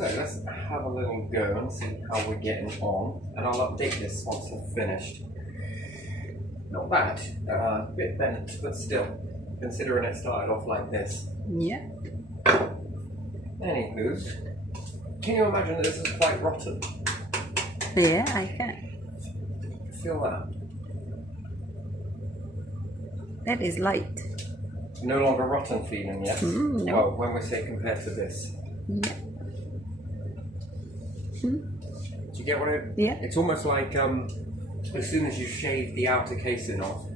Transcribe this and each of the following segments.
So let's have a little go and see how we're getting on, and I'll update this once I've finished. Not bad, a bit bent, but still, considering it started off like this. Yeah. Anywho, can you imagine that this is quite rotten? Yeah, I can. Feel that? That is light. No longer rotten feeling, yes? No. Well, when we say compared to this. Yeah. Do you get what it? Yeah. It's almost like as soon as you shave the outer casing off,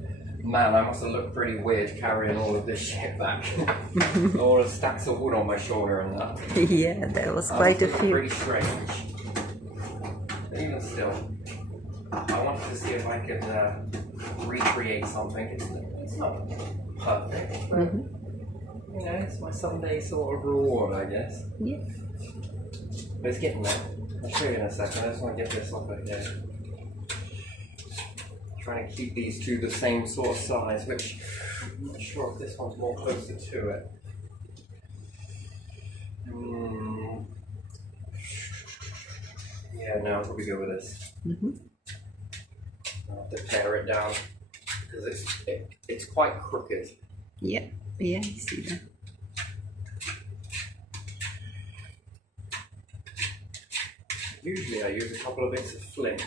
man, I must have looked pretty weird carrying all of this shit back. All the stacks of wood on my shoulder and that. Yeah, there was quite a few. Pretty strange. But even still, I wanted to see if I could recreate something. It's not perfect, but you know, it's my Sunday sort of reward, I guess. Yeah. But it's getting there. I'll show you in a second. I just want to get this off of here. Trying to keep these two the same sort of size, which I'm not sure if this one's more closer to it. Yeah, no, I'll probably go with this. I'll have to pare it down because it's quite crooked. Yeah. Yeah, I see that. Usually I use a couple of bits of flint.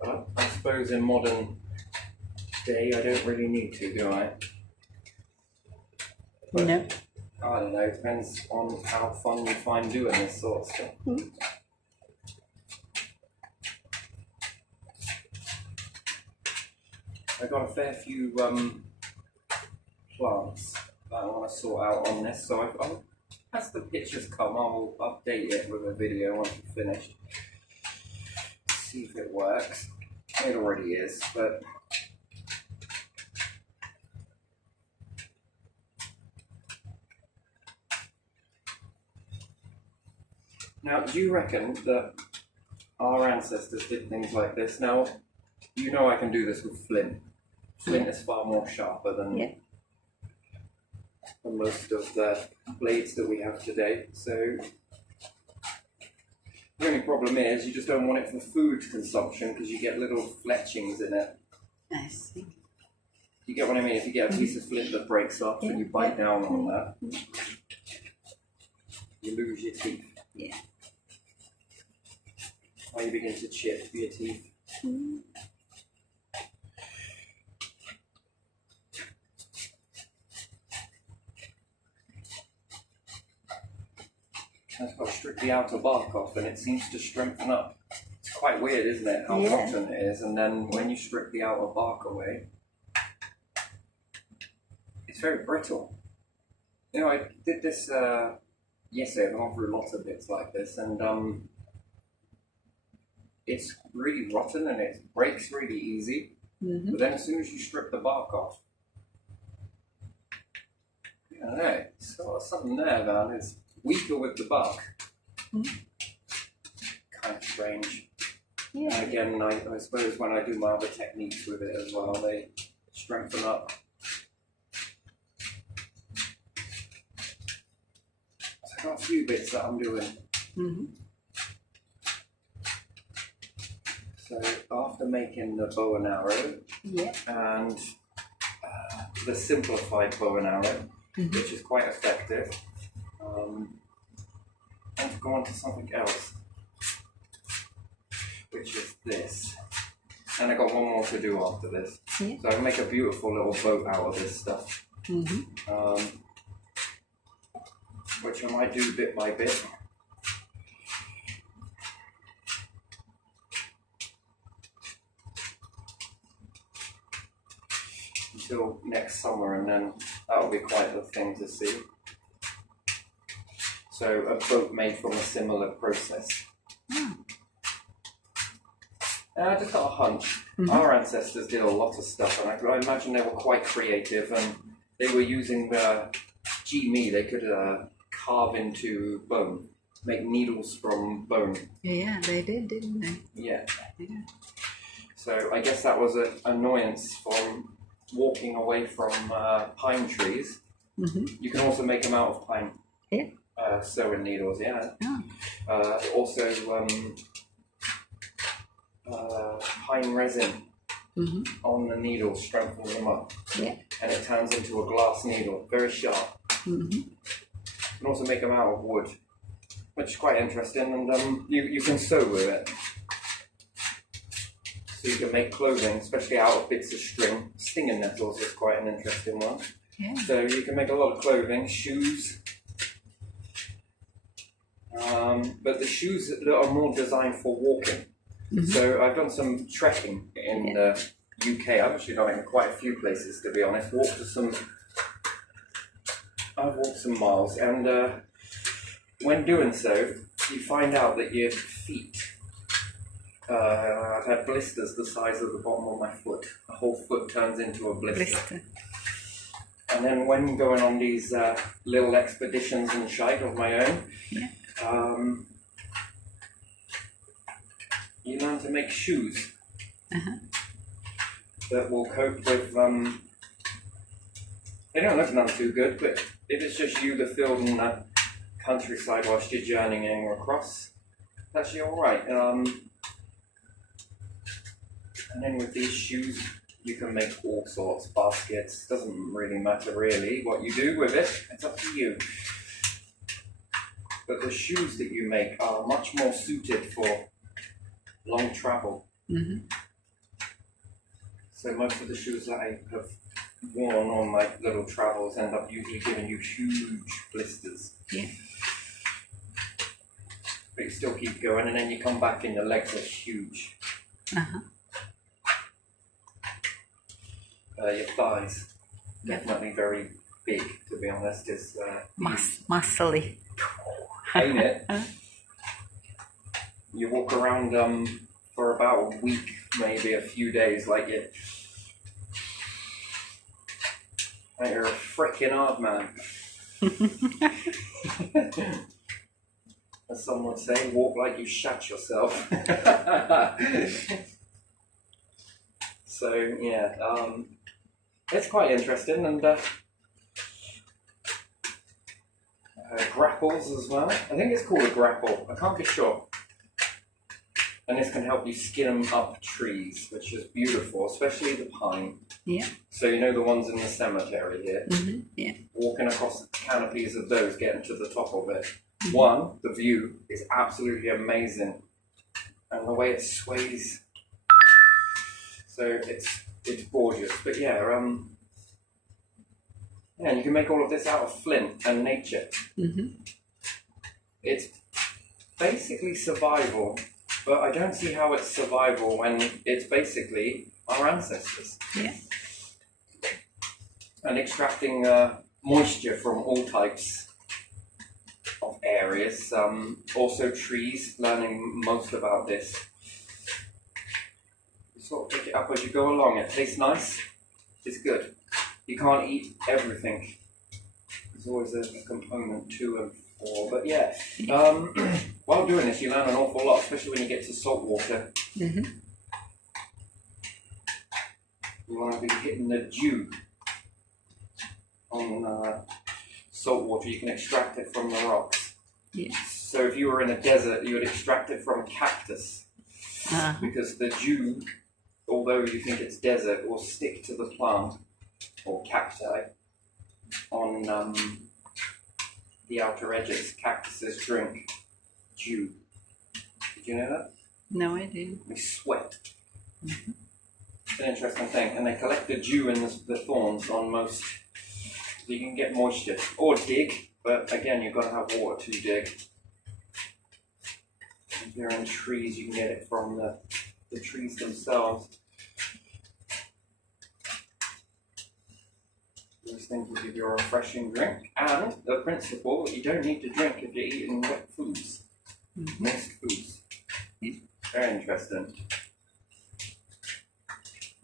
But I suppose in modern day I don't really need to, do I? But No. I don't know, it depends on how fun you find doing this sort of stuff. I got a fair few plants that I want to sort out on this, so as the pictures come, I'll update it with a video once we've finished. See if it works. It already is, but now, do you reckon that our ancestors did things like this? Now, you know I can do this with flint. Flint is far more sharper than most of the blades that we have today. So the only problem is you just don't want it for food consumption because you get little fletchings in it. I see. You get what I mean? If you get a piece of flint that breaks off and you bite down on that, you lose your teeth. Yeah. Or you begin to chip your teeth. I've got to strip the outer bark off and it seems to strengthen up. It's quite weird, isn't it, how rotten it is, and then when you strip the outer bark away, it's very brittle. You know, I did this yesterday. I've gone through lots of bits like this, and it's really rotten and it breaks really easy. But then as soon as you strip the bark off, I don't know, it's got something there, man. It's weaker with the bark. Kind of strange. Yeah. And again, I suppose when I do my other techniques with it as well, they strengthen up. So I've got a few bits that I'm doing. So after making the bow and arrow and the simplified bow and arrow, which is quite effective, I want to go on to something else, which is this. And I got one more to do after this. So I can make a beautiful little boat out of this stuff, which I might do bit by bit. Until next summer, and then that'll be quite the thing to see. So a boat made from a similar process. I just got a hunch. Our ancestors did a lot of stuff, and I imagine they were quite creative, and they were using they could carve into bone, make needles from bone. Yeah, they did, didn't they? Yeah. So I guess that was an annoyance from walking away from pine trees. Mm-hmm. You can also make them out of pine. Yeah. Sewing needles, yeah. Oh. Also, pine resin Mm-hmm. on the needles strengthens them up. Yeah. And it turns into a glass needle, very sharp. Mm-hmm. You can also make them out of wood, which is quite interesting, and you can sew with it. So you can make clothing, especially out of bits of string. Stinging nettles is quite an interesting one. Yeah. So you can make a lot of clothing, shoes. But the shoes that are more designed for walking. Mm-hmm. So I've done some trekking in the UK. I've actually done it in quite a few places, to be honest. I've walked some miles, and when doing so, you find out that your feet. I've had blisters the size of the bottom of my foot. The whole foot turns into a blister. And then when going on these little expeditions and shite of my own, you learn to make shoes that will cope with. They don't look none too good, but if it's just you, the field, and the countryside whilst you're journeying across, it's actually all right. And then with these shoes, you can make all sorts, baskets. Doesn't really matter really what you do with it. It's up to you. But the shoes that you make are much more suited for long travel. Mm-hmm. So most of the shoes that I have worn on my little travels end up usually giving you huge blisters. Yeah. But you still keep going, and then you come back and your legs are huge. Uh-huh. Your thighs, definitely very big, to be honest. Is Muscly. ain't it? You walk around for about a week, maybe a few days, like you're a freaking hard man. As some would say, walk like you shat yourself. So yeah, it's quite interesting, and grapples as well. I think it's called a grapple. I can't be sure. And this can help you skin up trees, which is beautiful, especially the pine. Yeah. So you know the ones in the cemetery here? Mm-hmm. Yeah. Walking across the canopies of those, getting to the top of it. Mm-hmm. One, the view is absolutely amazing. And the way it sways. So it's gorgeous. But yeah, and you can make all of this out of flint and nature. Mm-hmm. It's basically survival. But I don't see how it's survival when it's basically our ancestors. Yeah. And extracting moisture from all types of areas. Also trees, learning most about this. You sort of pick it up as you go along. It tastes nice. It's good. You can't eat everything. There's always a component to and for. But yeah. While doing this, you learn an awful lot, especially when you get to salt water. Mm-hmm. You want to be hitting the dew on salt water. You can extract it from the rocks. Yeah. So if you were in a desert, you would extract it from a cactus. Because the dew, although you think it's desert, will stick to the plant or cacti on the outer edges. Cactuses drink dew. Did you know that? No, I didn't. They sweat. Mm-hmm. It's an interesting thing. And they collect the dew in the thorns on most. So you can get moisture. Or dig, but again, you've got to have water to dig. If you're in trees, you can get it from the trees themselves. Those things will give you a refreshing drink. And the principle that you don't need to drink if you're eating wet foods. Mm-hmm. Moist foods. Very interesting.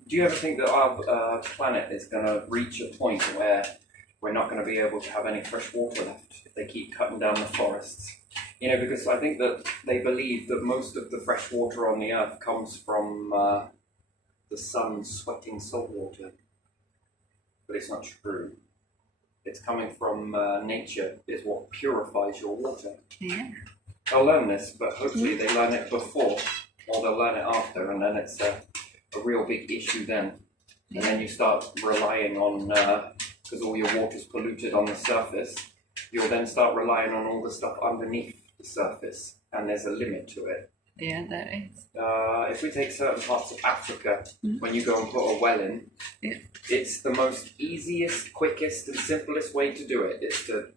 Do you ever think that our planet is going to reach a point where we're not going to be able to have any fresh water left if they keep cutting down the forests? You know, because I think that they believe that most of the fresh water on the earth comes from the sun sweating salt water. it's not true. It's coming from nature is what purifies your water. Yeah. They'll learn this, but hopefully they learn it before or they'll learn it after, and then it's a real big issue then. And then you start relying on, because all your water's polluted on the surface, you'll then start relying on all the stuff underneath the surface, and there's a limit to it. Yeah, there is. If we take certain parts of Africa, when you go and put a well in, Yeah. it's the most easiest, quickest, and simplest way to do it is to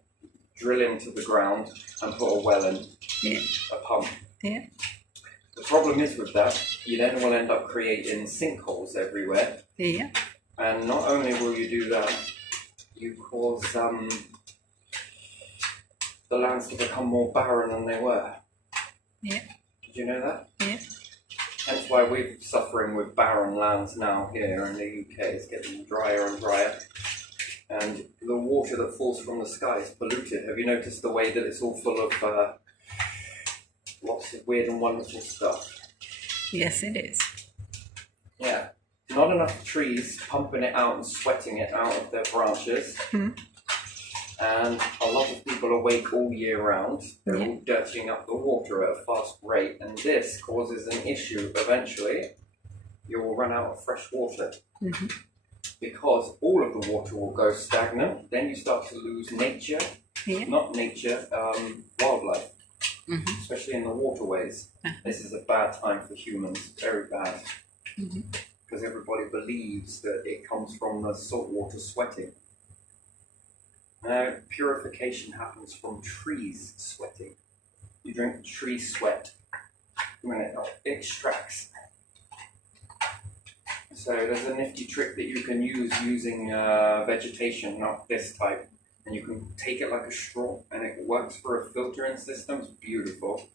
drill into the ground and put a well in, Yeah. a pump. Yeah. The problem is with that, you then will end up creating sinkholes everywhere. Yeah. And not only will you do that, you cause the lands to become more barren than they were. Yeah. Did you know that? Yeah. Hence why we're suffering with barren lands now here in the UK. It's getting drier and drier. And the water that falls from the sky is polluted. Have you noticed the way that it's all full of lots of weird and wonderful stuff? Yes, it is. Yeah. Not enough trees pumping it out and sweating it out of their branches. And a lot of people awake all year round. They're all dirtying up the water at a fast rate, and this causes an issue. Eventually, you will run out of fresh water because all of the water will go stagnant. Then you start to lose nature, not nature, wildlife, especially in the waterways. This is a bad time for humans, very bad, because everybody believes that it comes from the saltwater sweating. Now, purification happens from trees sweating. You drink tree sweat when it extracts. So there's a nifty trick that you can use using vegetation, not this type. And you can take it like a straw, and it works for a filtering system. It's beautiful.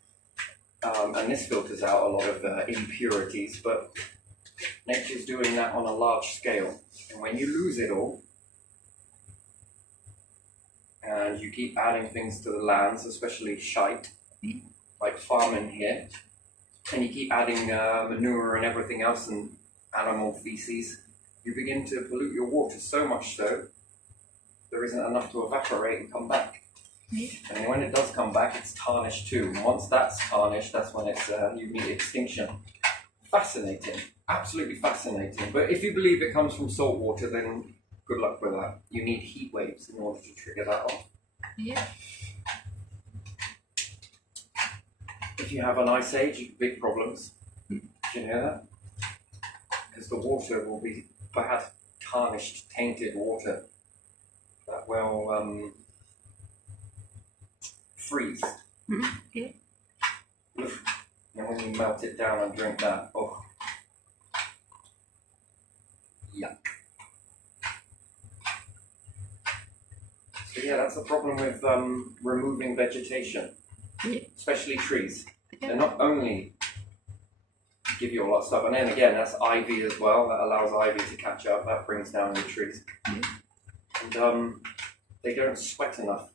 And this filters out a lot of impurities, but nature's doing that on a large scale. And when you lose it all, and you keep adding things to the lands, especially shite, like farming here, and you keep adding manure and everything else and animal feces, you begin to pollute your water so much so there isn't enough to evaporate and come back. And when it does come back, it's tarnished too. And once that's tarnished, that's when it's you meet extinction. Fascinating, absolutely fascinating. But if you believe it comes from salt water, then good luck with that. You need heat waves in order to trigger that off. Yeah. If you have an ice age, big problems. Do you hear that? Because the water will be bad, tarnished, tainted water that will freeze. Yeah. And when you melt it down and drink that, oh, yuck. So yeah, that's the problem with removing vegetation, especially trees. They're not only give you a lot of stuff, and then again, that's ivy as well. That allows ivy to catch up. That brings down the trees. And they don't sweat enough.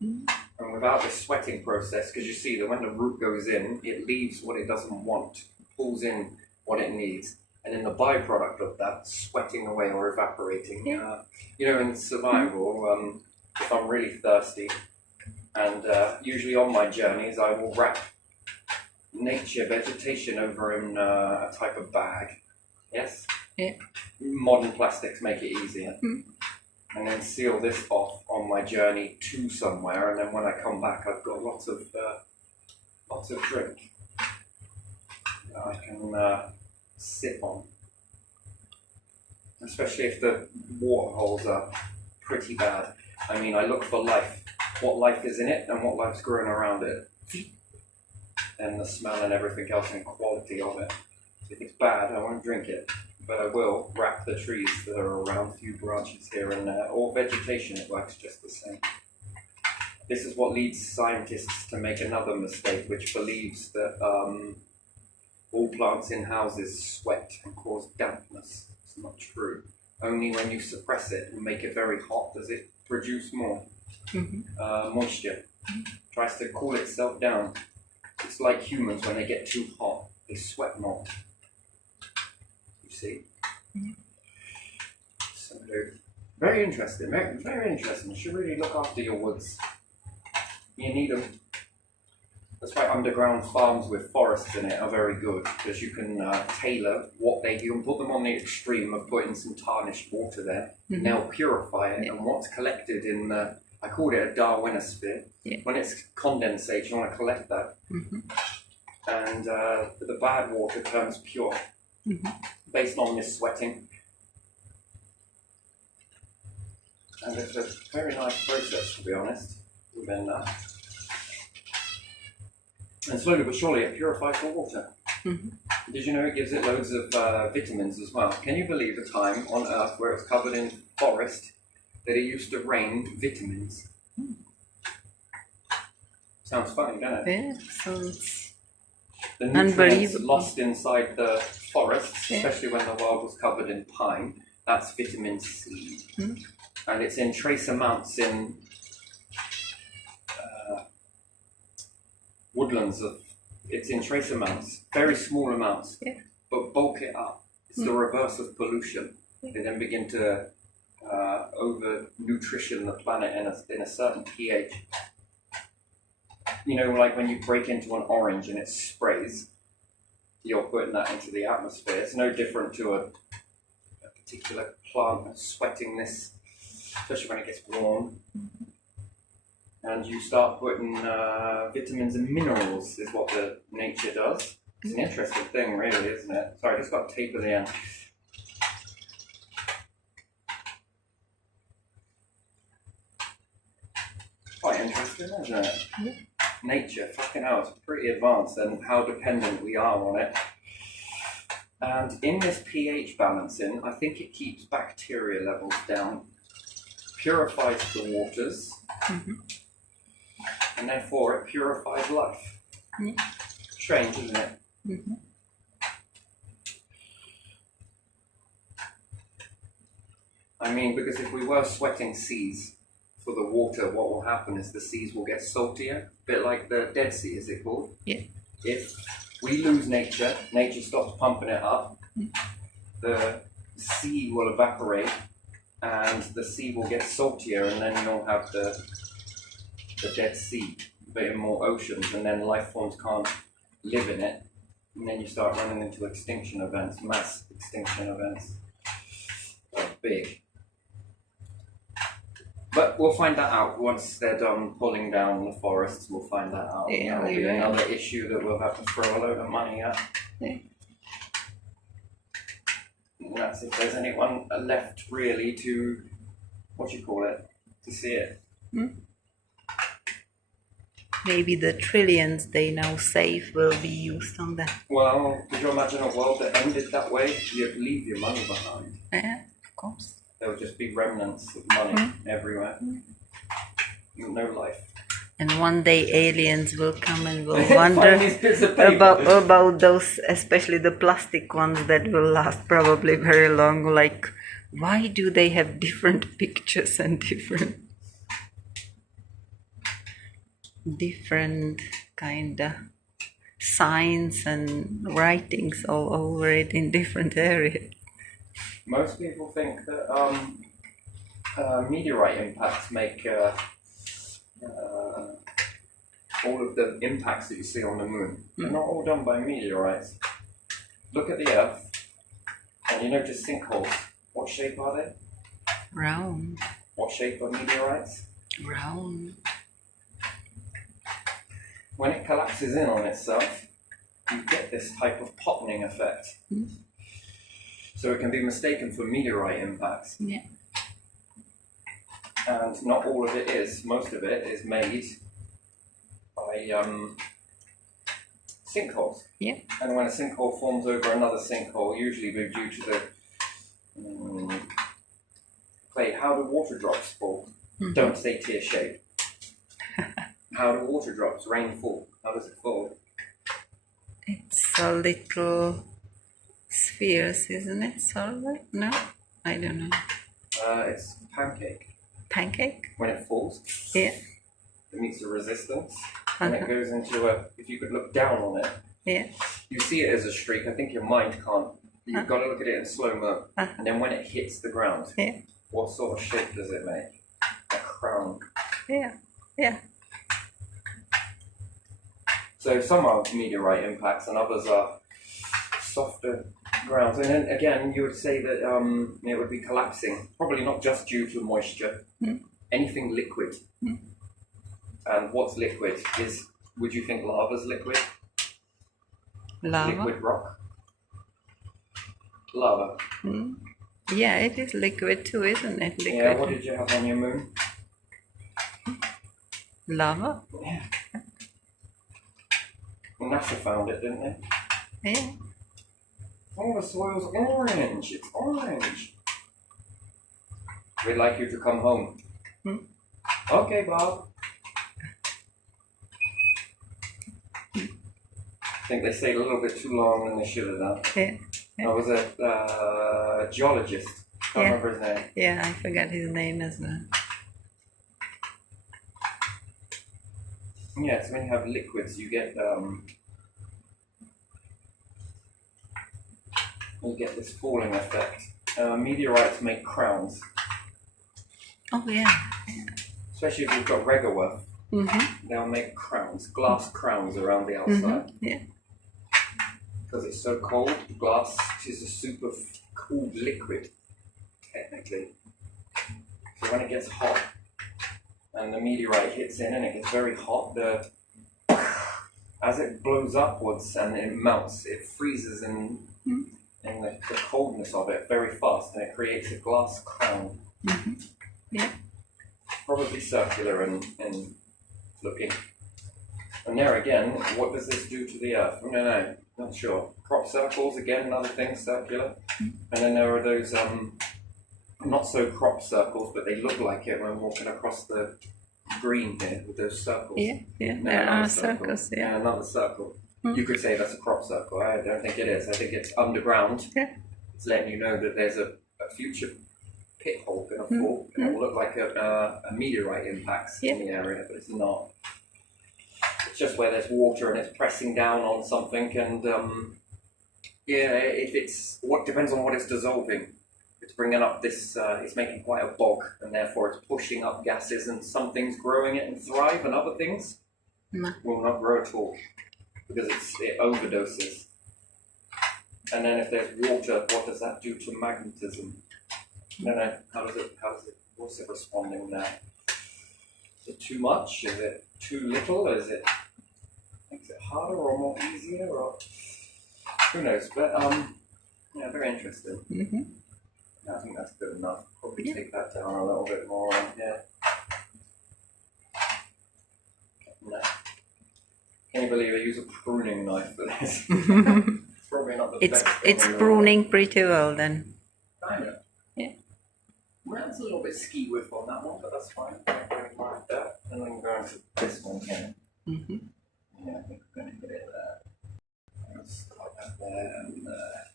And without the sweating process, because you see that when the root goes in, it leaves what it doesn't want, pulls in what it needs. And then the byproduct of that, sweating away or evaporating. You know, in survival, if I'm really thirsty, and usually on my journeys, I will wrap nature, vegetation over in a type of bag. Yes? Yeah. Modern plastics make it easier. And then seal this off on my journey to somewhere, and then when I come back, I've got lots of drink that I can sip on. Especially if the water holes are pretty bad. I mean, I look for life, what life is in it, and what life's growing around it, and the smell and everything else and quality of it. If it's bad, I won't drink it. But I will wrap the trees that are around, a few branches here and there, or vegetation, it works just the same. This is what leads scientists to make another mistake, which believes that all plants in houses sweat and cause dampness. It's not true. Only when you suppress it and make it very hot does it produce more moisture. Tries to cool itself down. It's like humans when they get too hot, they sweat more. See? So Very interesting. Very, very interesting. You should really look after your woods. You need them. That's why underground farms with forests in it are very good, because you can tailor what they do. You can put them on the extreme of putting some tarnished water there. Mhm. Now purify it, Yeah. and what's collected in the, I called it a Darwinosphere. Yeah. When it's condensate, you want to collect that, Mhm. and the bad water turns pure, Mhm. based on this sweating. And it's a very nice process, to be honest, within that. And slowly but surely it purifies the water. Mhm. Did you know it gives it loads of vitamins as well? Can you believe the time on Earth where it was covered in forest that it used to rain vitamins? Sounds funny, doesn't it? Yeah, so it's The nutrients unbelievable. lost inside the forests, Yeah. especially when the world was covered in pine, that's vitamin C. Mm. And it's in trace amounts in woodlands. It's in trace amounts, very small amounts, Yeah. but bulk it up. It's the reverse of pollution. They then begin to over nutrition the planet in a certain pH. You know, like when you break into an orange and it sprays, you're putting that into the atmosphere. It's no different to a particular plant sweating this, especially when it gets warm. And you start putting vitamins and minerals is what the nature does. It's an interesting thing, really, isn't it? Sorry, I just got tape at the end. Quite interesting, isn't it? Yeah. Nature, fucking hell, it's pretty advanced and how dependent we are on it. And in this pH balancing, I think it keeps bacteria levels down, purifies the waters, Mhm. and therefore it purifies life. Yeah. Strange, isn't it? Mhm. I mean, because if we were sweating seas for the water, what will happen is the seas will get saltier, a bit like the Dead Sea, is it called? Yeah. If we lose nature, nature stops pumping it up, the sea will evaporate, and the sea will get saltier, and then you'll have the Dead Sea, but in more oceans, and then life forms can't live in it, and then you start running into extinction events, mass extinction events. They're big. But we'll find that out once they're done pulling down the forests. We'll find that out. Yeah, That'll we be will. another issue that we'll have to throw a load of money at. Yeah. And that's if there's anyone left really to, what do you call it, to see it. Maybe the trillions they now save will be used on that. Well, could you imagine a world that ended that way? You'd leave your money behind. Yeah, of course. There would just be remnants of money everywhere. No life. And one day aliens will come and will Find wonder these bits of paper. about those, especially the plastic ones that will last probably very long. Like, why do they have different pictures and different kind of signs and writings all over it in different areas? Most people think that meteorite impacts make all of the impacts that you see on the moon. They're not all done by meteorites. Look at the Earth, and you notice sinkholes. What shape are they? Round, What shape are meteorites? round. When it collapses in on itself, you get this type of pottening effect. So it can be mistaken for meteorite impacts. Yeah. And not all of it is. Most of it is made by sinkholes. Yeah. And when a sinkhole forms over another sinkhole, usually due to the clay, how do water drops fall? Don't say tear shape. How do water drops, rain fall? How does it fall? It's a little spheres, isn't it? Solid? No, I don't know. It's pancake. Pancake? When it falls, Yeah. it meets the resistance, and it goes into a. If you could look down on it, Yeah. you see it as a streak. I think your mind can't. You've got to look at it in slow mo, and then when it hits the ground, Yeah. What sort of shape does it make? A crown. Yeah, yeah. So some are meteorite impacts and others are softer grounds. And then again, you would say that it would be collapsing, probably not just due to moisture, anything liquid. And what's liquid is, would you think lava's liquid? Lava. Liquid rock? Lava. Yeah, it is liquid too, isn't it? Liquid. Yeah, what did you have on your moon? Lava. Yeah. Well, NASA found it, didn't they? Yeah. Oh, the soil's orange. It's orange. We'd like you to come home. Okay, Bob. I think they stayed a little bit too long than they should have done. Yeah. I was a geologist. Can't remember his name. Yeah, I forgot his name as well. Yeah, so when you have liquids, you get this falling effect. Meteorites make crowns, Oh yeah. especially if you've got regaworth. They'll make crowns, glass crowns around the outside. Yeah. Because it's so cold, glass is a super cooled liquid, technically. So when it gets hot, and the meteorite hits in and it gets very hot, as it blows upwards and it melts, it freezes in the coldness of it very fast, and it creates a glass crown. Yeah. Probably circular and looking. And there again, what does this do to the Earth? I don't know, not sure. Crop circles, again, another thing, circular. And then there are those not so crop circles, but they look like it when walking across the green here with those circles. Yeah, And there another are circle. circles, yeah. And another circle. You could say that's a crop circle. I don't think it is. I think it's underground. Yeah. It's letting you know that there's a future pit hole going to fall. And it will look like a meteorite impacts in the area, but it's not. It's just where there's water and it's pressing down on something, and if it's what depends on what it's dissolving. It's bringing up this. It's making quite a bog, and therefore it's pushing up gases, and some things growing it and thrive, and other things will not grow at all because it overdoses. And then if there's water, what does that do to magnetism? I don't know. How does it? What's it responding there? Is it too much? Is it too little? Is it makes it harder or more easier? Or who knows? But yeah, very interesting. Yeah, I think that's good enough. Probably take that down a little bit more. Yeah. No. Can you believe I use a pruning knife for this? It's probably not the best. It's pruning pretty well then. I know. Yeah. Well, it's a little bit ski whip on that one, but that's fine. I don't really mind that. And then going to this one here. Yeah, I think we're going to get it there. Let's put that there and there.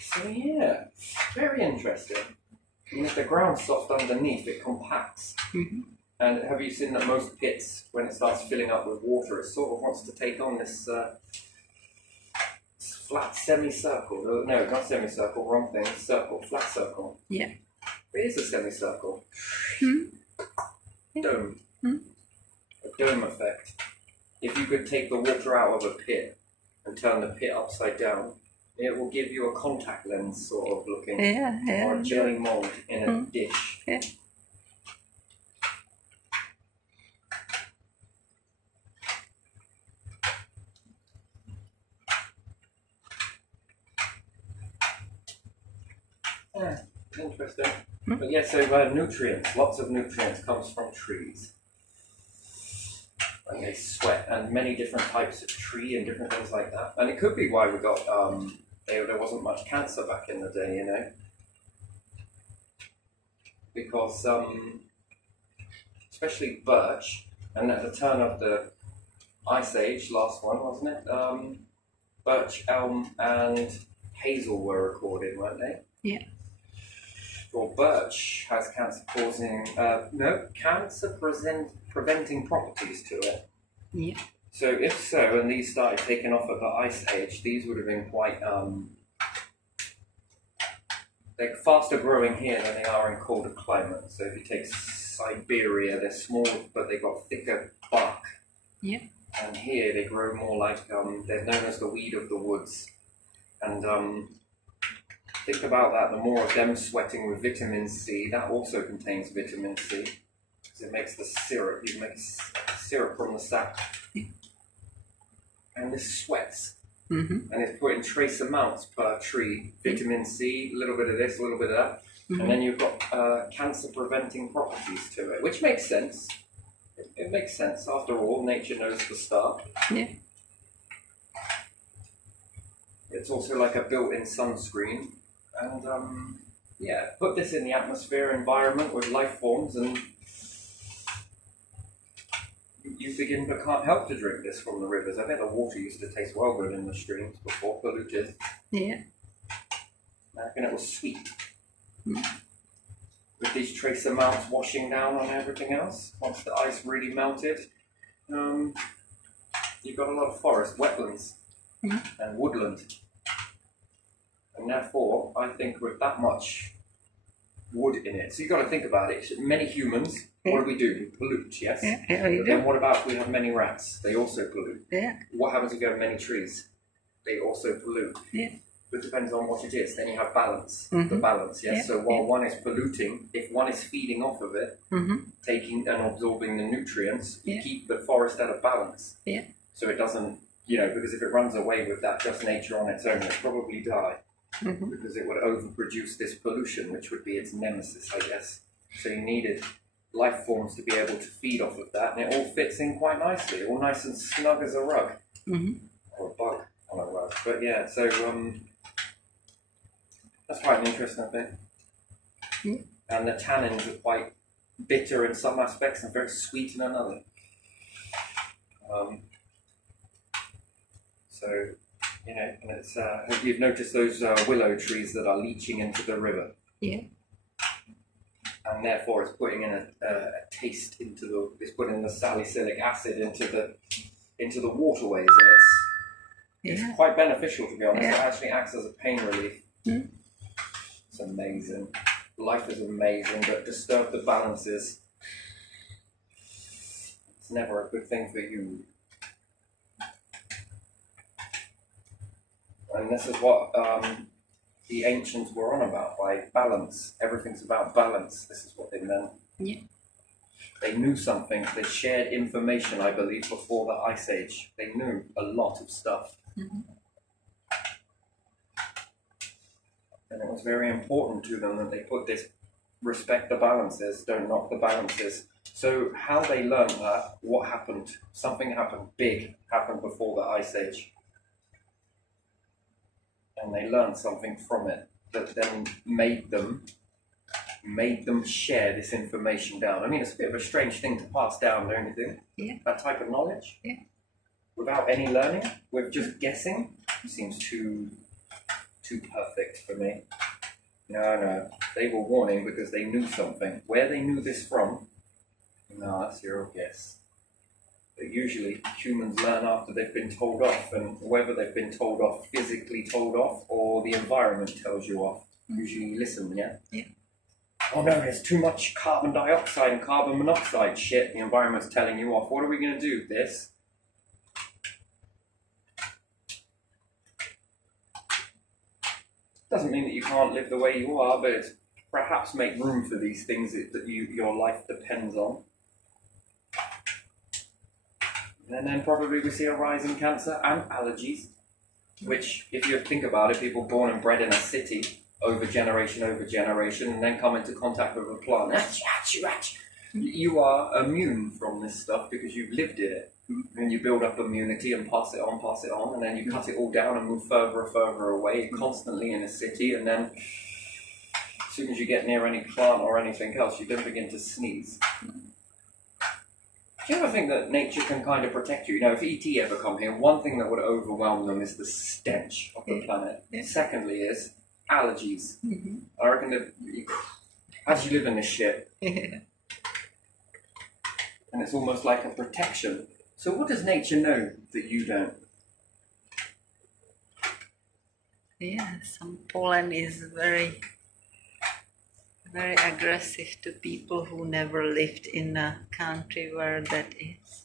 So yeah, very interesting. And if the ground's soft underneath, it compacts. And have you seen that most pits, when it starts filling up with water, it sort of wants to take on this flat semicircle? No, not semicircle, wrong thing, circle, flat circle. Yeah. It is a semicircle. Dome. A dome effect. If you could take the water out of a pit and turn the pit upside down, it will give you a contact lens sort of looking, or a jelly mold in a dish. Yeah. Yeah, interesting. But yeah, so nutrients, lots of nutrients comes from trees. And they sweat, and many different types of tree and different things like that. And it could be why we got, there wasn't much cancer back in the day, you know. Because, especially birch, and at the turn of the Ice Age, last one, wasn't it? Birch, elm, and hazel were recorded, weren't they? Yeah. Well, birch has cancer-causing, cancer-preventing properties to it. Yeah. So if so, and these started taking off at the Ice Age, these would have been quite, they're faster growing here than they are in colder climates. So if you take Siberia, they're small, but they've got thicker bark. Yeah. And here they grow more like, they're known as the weed of the woods. And think about that, the more of them sweating with vitamin C, that also contains vitamin C. Because it makes the syrup, you make syrup from the sap. And this sweats. And it's put in trace amounts per tree. Vitamin C, a little bit of this, a little bit of that. And then you've got cancer-preventing properties to it, which makes sense. It makes sense. After all, nature knows the stuff. Yeah. It's also like a built-in sunscreen. And, yeah, put this in the atmosphere environment with life forms and you begin to can't help to drink this from the rivers. I bet the water used to taste well good in the streams before polluted. Yeah. I reckon it was sweet. With these trace amounts washing down on everything else, once the ice really melted, you've got a lot of forest, wetlands, and woodland. And therefore, I think with that much wood in it, so you've got to think about it. Many humans, what do? We pollute, yes? Yeah, But then what about if we have many rats? They also pollute. Yeah. What happens if you have many trees? They also pollute. Yeah. It depends on what it is. Then you have balance. The balance, yes. So while one is polluting, if one is feeding off of it, taking and absorbing the nutrients, you keep the forest at a balance. Yeah. So it doesn't, because if it runs away with that just nature on its own, it'll probably die. Because it would overproduce this pollution, which would be its nemesis, I guess. So you needed life forms to be able to feed off of that, and it all fits in quite nicely, all nice and snug as a rug. Or a bug on a rug. But yeah, so that's quite an interesting thing. And the tannins are quite bitter in some aspects and very sweet in another. So, and it's, have you noticed those willow trees that are leaching into the river? Yeah. And therefore it's putting in a taste it's putting the salicylic acid into the waterways, and it's quite beneficial, to be honest. It actually acts as a pain relief. It's amazing. Life is amazing, but disturb the balances. It's never a good thing for you. And this is what the ancients were on about, by balance. Everything's about balance. This is what they meant. Yeah. They knew something. They shared information, I believe, before the Ice Age. They knew a lot of stuff. And it was very important to them that they put this, respect the balances, don't knock the balances. So how they learned that, what happened? Something happened, big happened before the Ice Age. And they learned something from it that then made them share this information down. I mean, it's a bit of a strange thing to pass down, don't you think? Yeah. That type of knowledge? Yeah. Without any learning, with just guessing, seems too perfect for me. No. They were warning because they knew something. Where they knew this from, no, that's your guess. But usually humans learn after they've been told off, and whether they've been told off, physically told off, or the environment tells you off. Usually you listen, yeah? Yeah. Oh no, there's too much carbon dioxide and carbon monoxide. Shit, the environment's telling you off. What are we going to do? This? Doesn't mean that you can't live the way you are, but it's perhaps make room for these things that your life depends on. And then probably we see a rise in cancer and allergies, which, if you think about it, people born and bred in a city over generation, and then come into contact with a plant, you are immune from this stuff because you've lived in it. And you build up immunity and pass it on, and then you cut it all down and move further and further away, constantly in a city, and then as soon as you get near any plant or anything else, you then begin to sneeze. Do you ever think that nature can kind of protect you? If E.T. ever come here, one thing that would overwhelm them is the stench of the planet. Secondly is allergies. I reckon that how do you live in this shit? And it's almost like a protection. So what does nature know that you don't? Yeah, some pollen is very very aggressive to people who never lived in a country where that is.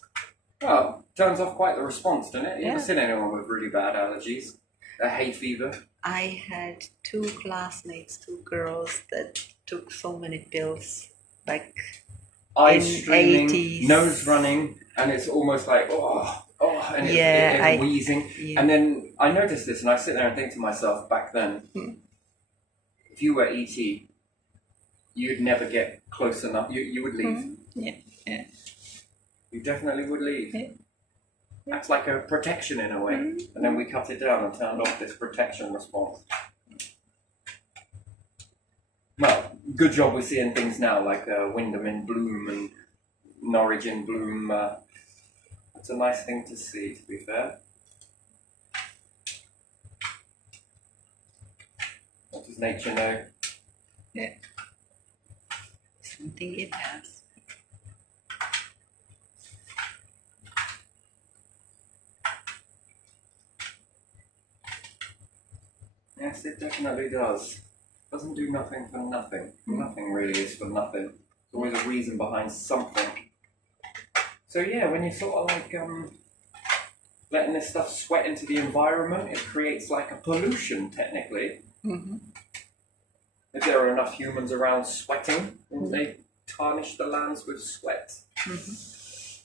Well, turns off quite the response, doesn't it? You ever Yeah. seen anyone with really bad allergies? A hay fever? I had two classmates, two girls that took so many pills, like Eyes in streaming, 80s. nose running, and it's almost like, and Yeah, it's wheezing. yeah. And then I noticed this, and I sit there and think to myself, back then, if you were E.T., you'd never get close enough. You would leave. Yeah. You definitely would leave. Yeah. That's like a protection in a way. And then we cut it down and turned off this protection response. Well, good job we're seeing things now like Wyndham in bloom and Norwich in bloom. It's a nice thing to see, to be fair. What does nature know? Yeah. Something it has. Yes, it definitely does. Doesn't do nothing for nothing. Nothing really is for nothing. There's always a reason behind something. So yeah, when you sort of like letting this stuff sweat into the environment, it creates like a pollution technically. If there are enough humans around sweating, then they tarnish the lands with sweat.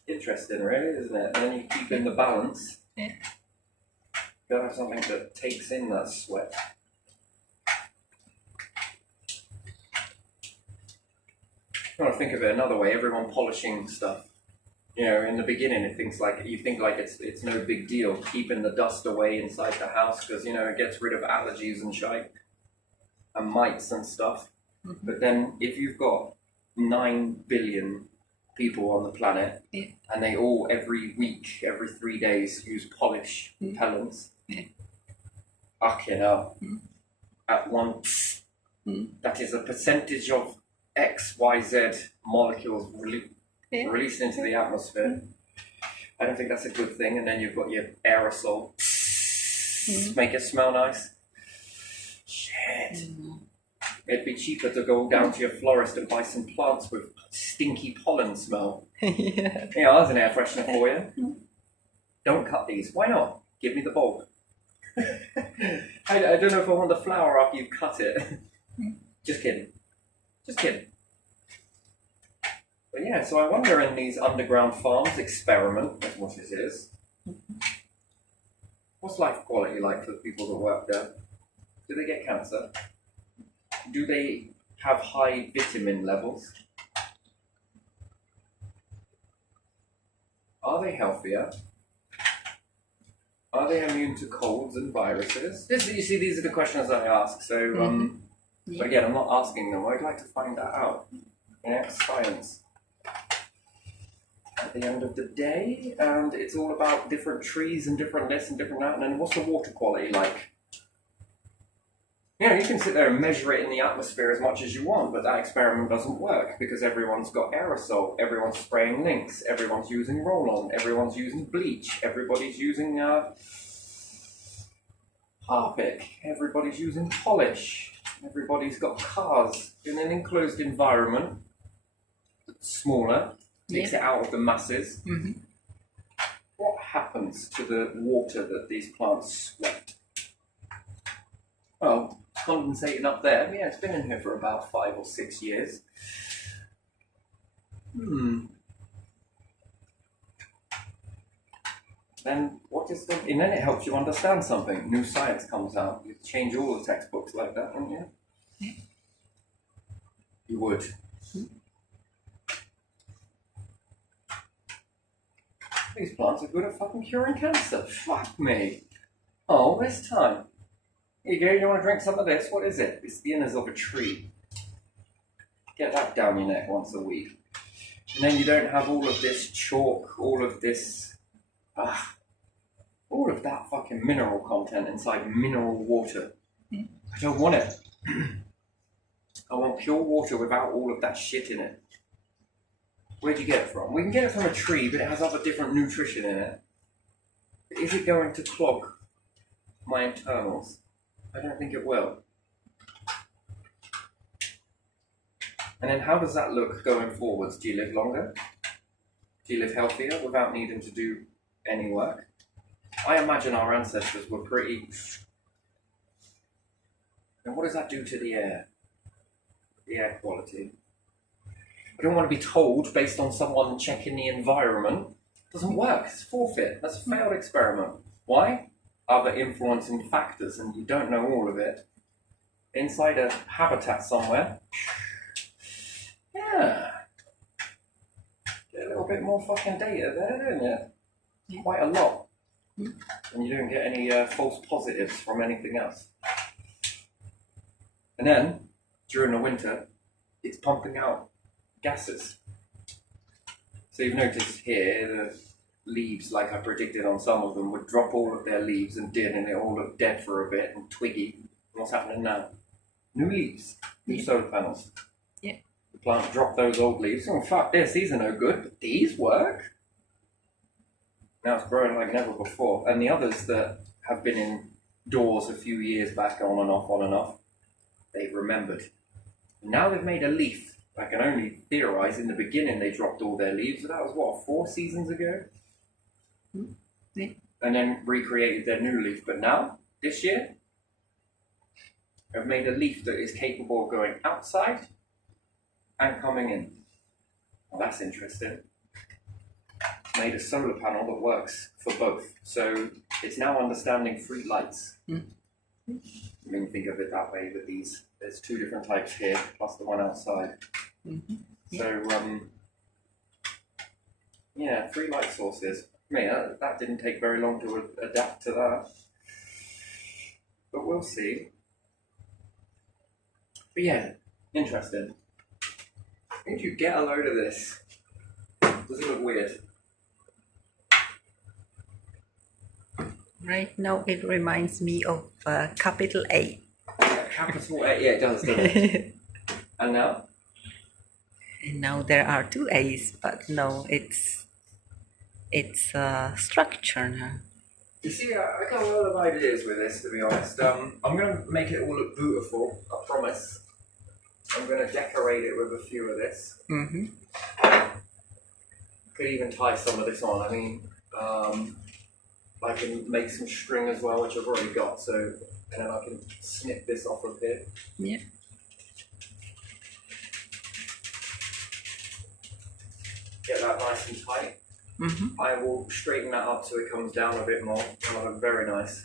Interesting, really, isn't it? And then you keep in the balance. Yeah. You gotta have something that takes in that sweat. I want to think of it another way. Everyone polishing stuff. You know, in the beginning, you think like it's no big deal keeping the dust away inside the house because it gets rid of allergies and shite and mites and stuff. But then if you've got 9 billion people on the planet and they all every week, every 3 days use polish repellents, fucking hell, at once, that is a percentage of XYZ molecules released into the atmosphere. I don't think that's a good thing. And then you've got your aerosol, make it smell nice. Shit. It'd be cheaper to go down to your florist and buy some plants with stinky pollen smell. Yeah. Yeah, there's an air freshener for you. Don't cut these. Why not? Give me the bulb. I don't know if I want the flower after you've cut it. Just kidding. Just kidding. But yeah, so I wonder in these underground farms experiment, that's what it is. What's life quality like for the people that work there? Do they get cancer? Do they have high vitamin levels? Are they healthier? Are they immune to colds and viruses? You see, these are the questions I ask. So, but again, I'm not asking them. I'd like to find that out. Yeah, science. At the end of the day, and it's all about different trees and different this and different that. And then what's the water quality like? You can sit there and measure it in the atmosphere as much as you want, but that experiment doesn't work because everyone's got aerosol, everyone's spraying Lynx, everyone's using roll-on, everyone's using bleach, everybody's using Harpic, everybody's using polish, everybody's got cars in an enclosed environment, smaller, takes it out of the masses. What happens to the water that these plants sweat? Well, it's condensating up there. Yeah, it's been in here for about 5 or 6 years. Then what is the... And then it helps you understand something. New science comes out. You change all the textbooks like that, wouldn't you? Yeah. You would. These plants are good at fucking curing cancer. Fuck me. Oh, this time. Here you go, you want to drink some of this? What is it? It's the innards of a tree. Get that down your neck once a week. And then you don't have all of this chalk, all of this... all of that fucking mineral content inside mineral water. I don't want it. I want pure water without all of that shit in it. Where'd you get it from? We can get it from a tree, but it has other different nutrition in it. Is it going to clog my internals? I don't think it will. And then how does that look going forwards? Do you live longer? Do you live healthier without needing to do any work? I imagine our ancestors were pretty... And what does that do to the air? The air quality? I don't want to be told based on someone checking the environment. It doesn't work. It's forfeit. That's a failed experiment. Why? Other influencing factors, and you don't know all of it. Inside a habitat somewhere. Yeah. Get a little bit more fucking data there, don't you? Yeah. Quite a lot. And you don't get any false positives from anything else. And then, during the winter, it's pumping out gases. So you've noticed here, the leaves, like I predicted on some of them, would drop all of their leaves and did, and they all look dead for a bit and twiggy. What's happening now? New leaves, new solar panels. Yeah. The plant dropped those old leaves. Oh, fuck this, these are no good, but these work. Now it's growing like never before. And the others that have been indoors a few years back, on and off, they've remembered. Now they've made a leaf. I can only theorize in the beginning they dropped all their leaves. So that was what, 4 seasons ago? Yeah. And then recreated their new leaf. But now, this year, they've made a leaf that is capable of going outside and coming in. Well, that's interesting. Made a solar panel that works for both. So it's now understanding 3 lights. You can think of it that way with these. There's 2 different types here, plus the one outside. So, yeah, 3 light sources. I mean, that didn't take very long to adapt to that. But we'll see. But yeah, interesting. Where did you get a load of this? Does it look weird? Right now it reminds me of capital A. Capital A, yeah, it does, doesn't it? And now? And now there are 2 A's, but no, it's structure now. You see, I got a lot of ideas with this, to be honest. I'm going to make it all look beautiful, I promise. I'm going to decorate it with a few of this. Could even tie some of this on. I mean, I can make some string as well, which I've already got, so, and then I can snip this off of here. Yeah. Get that nice and tight. I will straighten that up so it comes down a bit more. It'll look very nice.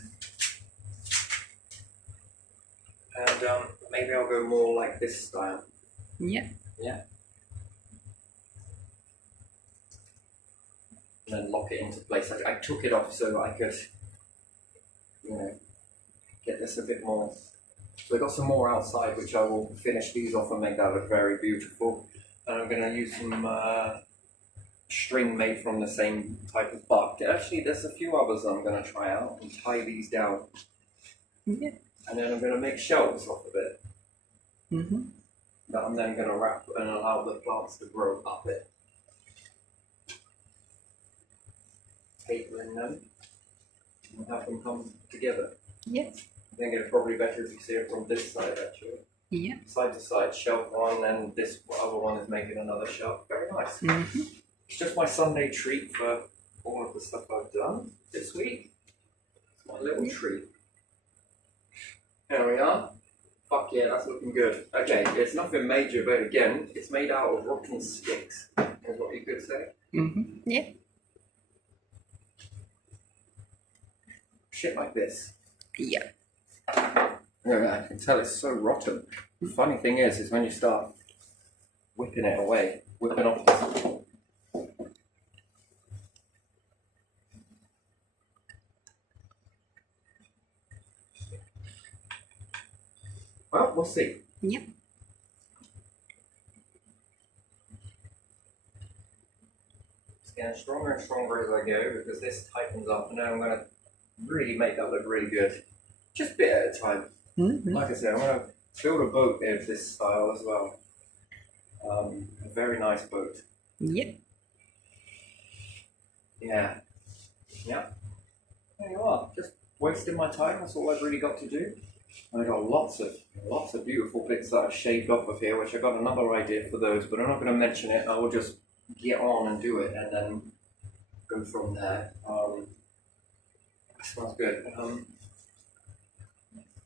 And maybe I'll go more like this style. Yeah. Yeah. And then lock it into place. I took it off so I could, get this a bit more. So I got some more outside, which I will finish these off and make that look very beautiful. And I'm going to use some string made from the same type of bark. Actually, there's a few others I'm going to try out and tie these down. Yeah. And then I'm going to make shelves off of it. That I'm then going to wrap and allow the plants to grow up it. Tapering them and have them come together. Yeah. I think it's probably better if you see it from this side, actually. Yeah. Side to side, shelf one, and this other one is making another shelf. Very nice. It's just my Sunday treat for all of the stuff I've done this week. It's my little treat. There we are. Fuck yeah, that's looking good. Okay, it's nothing major, but again, it's made out of rotten sticks, is what you could say. Yeah. Shit like this. Yeah. Yeah, I can tell it's so rotten. The funny thing is when you start whipping it away, whipping off this. Well, we'll see. Yep. It's getting stronger and stronger as I go because this tightens up, and then I'm going to really make that look really good. Just a bit at a time. Like I said, I'm going to build a boat of this style as well. A very nice boat. Yep. Yeah. Yeah. There you are. Just wasting my time. That's all I've really got to do. I got lots of beautiful bits that I've shaved off of here, which I got another idea for those, but I'm not going to mention it. I will just get on and do it, and then go from there. That smells good.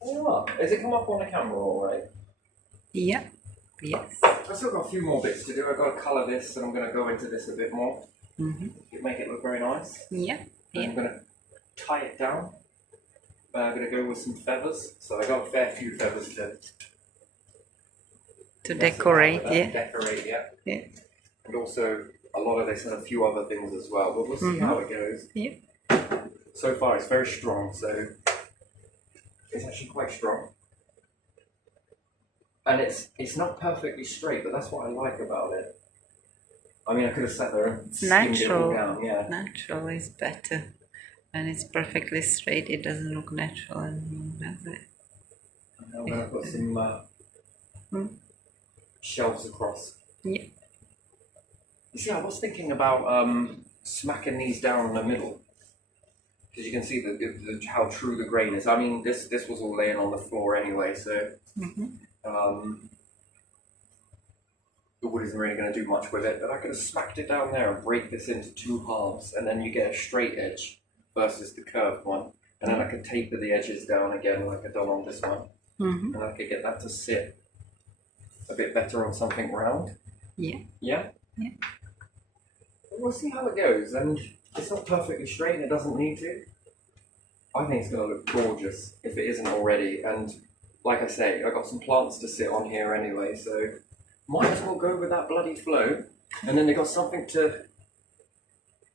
Oh, has it come up on the camera all right? Yeah. Yes. I've still got a few more bits to do. I've got to colour this, and I'm going to go into this a bit more. Make it look very nice. Yeah. And I'm going to tie it down. I'm going to go with some feathers. So I got a fair few feathers to decorate. Yeah. Decorate, yeah. Yeah. And also a lot of this and a few other things as well. But we'll see how it goes. Yeah. So far, it's very strong. So it's actually quite strong. And it's not perfectly straight, but that's what I like about it. I mean, I could have sat there and skinned it all down, yeah. Natural is better. When it's perfectly straight, it doesn't look natural anymore, does it? And I'm going to put some shelves across. Yeah. You see, I was thinking about smacking these down in the middle. Because you can see how true the grain is. I mean, this was all laying on the floor anyway, so... the wood isn't really going to do much with it, but I could have smacked it down there and break this into two halves, and then you get a straight edge versus the curved one. And then I could taper the edges down again like I've done on this one. And I could get that to sit a bit better on something round. Yeah. Yeah? Yeah. We'll see how it goes, and it's not perfectly straight and it doesn't need to. I think it's going to look gorgeous if it isn't already, and like I say, I've got some plants to sit on here anyway, so might as well go with that bloody flow. And then they've got something to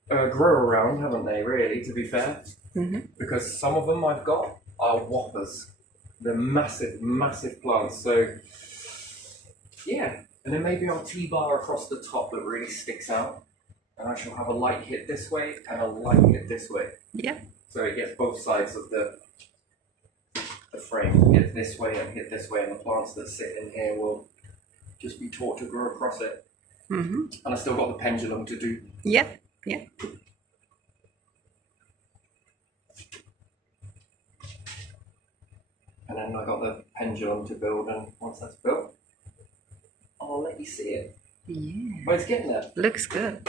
grow around, haven't they, really, to be fair? Because some of them I've got are whoppers. They're massive, massive plants. So, yeah. And then maybe our T-bar across the top that really sticks out. And I shall have a light hit this way and a light hit this way. Yeah. So it gets both sides of the frame. Hit this way and hit this way, and the plants that sit in here will just be taught to grow across it. And I still got the pendulum to do. Yeah. Yeah. And then I got the pendulum to build, and once that's built, I'll let you see it. Yeah. But it's getting there. Looks good.